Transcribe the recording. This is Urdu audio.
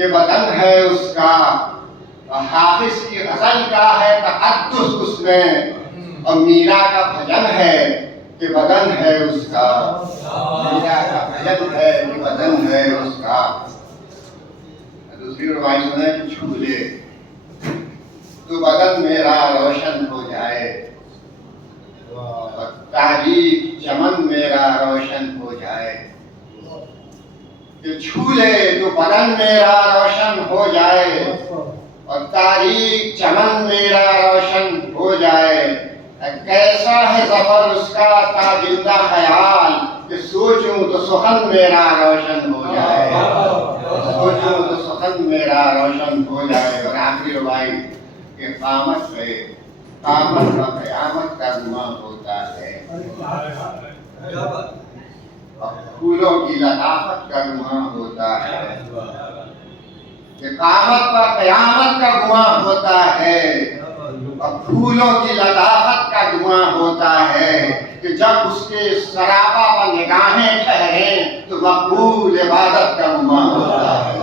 کہ بدن ہے اس کا، حافظ کی غزل کا ہے تقدس اس میں، اور میرا کا بھجن ہے کہ بدن ہے اس کا، میرا کا بھجن ہے کہ بدن ہے اس کا۔ دوسری روایت سنیں کہ چھو لے تو بدن میرا روشن ہو جائے، اور تاریک چمن میرا روشن ہو جائے، کہ چھو لے تو بدن میرا روشن ہو جائے، اور تاریک چمن میرا روشن ہو جائے۔ کیسا ہے ظفر اس کا تا زندہ خیال، کہ سوچوں تو سخن میرا روشن ہو جائے، سوچوں تو سخن میرا روشن ہو جائے۔ اور آخری روایت کہ قامت ہے، قامت کا قیامت کا گماں ہوتا ہے، اور پھولوں کی لطافت کا گماں ہوتا ہے، کہ قامت کا قیامت کا گماں ہوتا ہے، اور پھولوں کی لطافت کا گماں ہوتا ہے، کہ جب اس کے سراپا پر نگاہیں ٹھہریں تو مقبول عبادت کا گماں ہوتا ہے۔